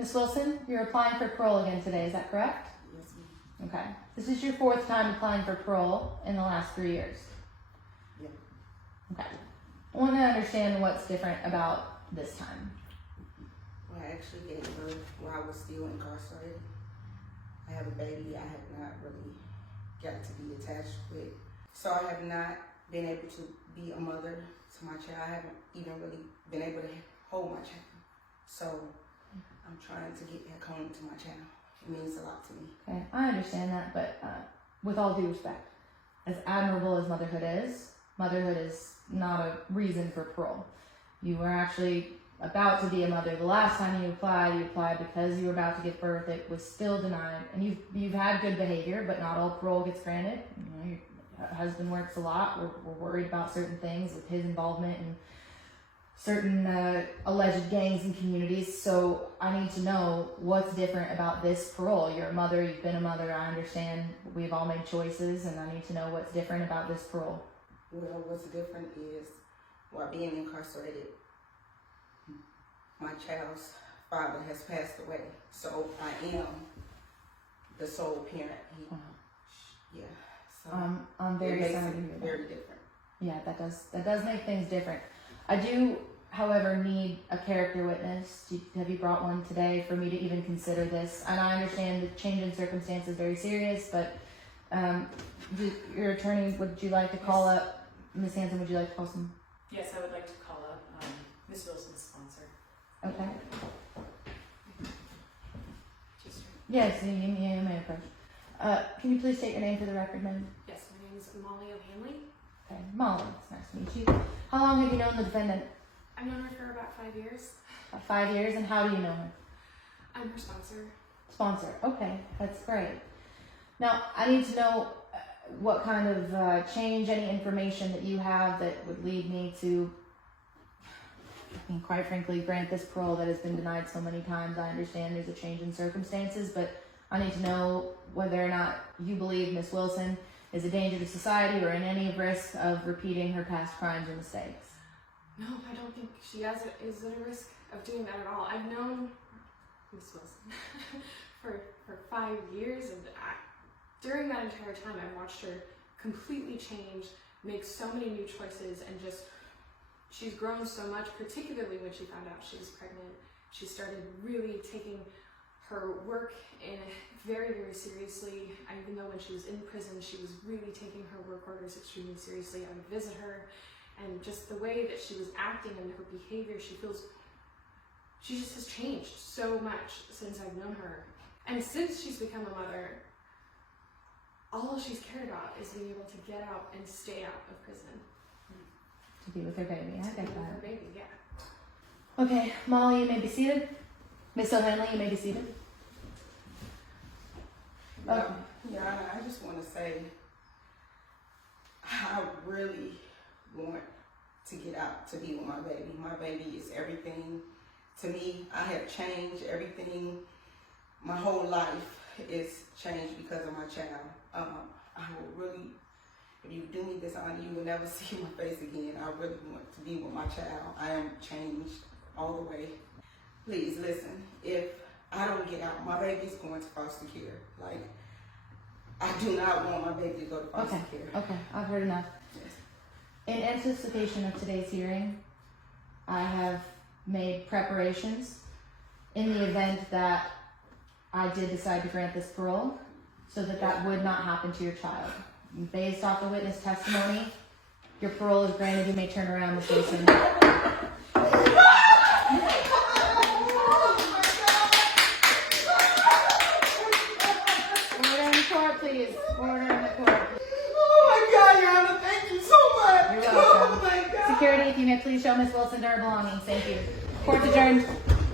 Ms. Wilson, you're applying for parole again today, is that correct? Yes, ma'am. Okay. This is your 4th time applying for parole in the last 3 years. Yeah. Okay. I want to understand what's different about this time. Well, I actually gave birth while I was still incarcerated. I have a baby I have not really got to be attached with. So I have not been able to be a mother to my child. I haven't even really been able to hold my child. So I'm trying to get back home to my child. It means a lot to me. Okay, I understand that, but with all due respect, as admirable as motherhood is not a reason for parole. You were actually about to be a mother. The last time you applied because you were about to give birth. It was still denied, and you've had good behavior, but not all parole gets granted. You know, your husband works a lot. We're worried about certain things with his involvement in certain alleged gangs and communities. So I need to know what's different about this parole. You're a mother. You've been a mother. I understand we've all made choices, and I need to know what's different about this parole. Well, what's different is while being incarcerated, my child's father has passed away. So I am the sole parent. Yeah. So I'm very it makes sorry it to hear that. very different. Yeah, that does make things different. I do, however, need a character witness. Have you brought one today for me to even consider this? And I understand the change in circumstance is very serious, but your attorney, would you like to call up Ms. Hanson? Would you like to call some? Yes, I would like to call up Ms. Wilson's sponsor. Okay. Just Yes, you may approach. Can you please state your name for the record, ma'am? yes, my name is Molly O'Hanley. Okay, Molly, it's nice to meet you. How long have you known the defendant? I've known her for about 5 years. 5 years, and how do you know her? I'm her sponsor. Sponsor. Okay, that's great. Now, I need to know what kind of change, any information that you have that would lead me to, I mean, quite frankly, grant this parole that has been denied so many times. I understand there's a change in circumstances, but I need to know whether or not you believe Ms. Wilson is a danger to society or in any risk of repeating her past crimes or mistakes. No, I don't think she is at a risk of doing that at all. I've known Ms. Wilson for 5 years, and during that entire time, I've watched her completely change, make so many new choices, and just, she's grown so much, particularly when she found out she was pregnant. She started really taking her work in very, very seriously. Even though when she was in prison, she was really taking her work orders extremely seriously. I would visit her, and just the way that she was acting and her behavior, she just has changed so much since I've known her. And since she's become a mother, all she's cared about is being able to get out and stay out of prison. To be with her baby. I get With her that. baby, yeah. Okay, Molly, you may be seated. Ms. O'Hanley, you may be seated. Okay. Yeah, I just want to say, I really want to get out to be with my baby. My baby is everything to me. I have changed everything. My whole life is changed because of my child. I will really, if you do me this honor, you will never see my face again. I really want to be with my child. I am changed all the way. Please listen, if I don't get out, my baby's going to foster care. Like, I do not want my baby to go to foster care. Okay, I've heard enough. Yes. In anticipation of today's hearing, I have made preparations in the event that I did decide to grant this parole, so that would not happen to your child. Based off the witness testimony, your parole is granted. You may turn around, Ms. Wilson. Order in the court, please. Order in the court. Oh my God, Your Honor, thank you so much. You're welcome. Oh my God. Security, if you may please show Ms. Wilson to her belongings. Thank you. Court's adjourned.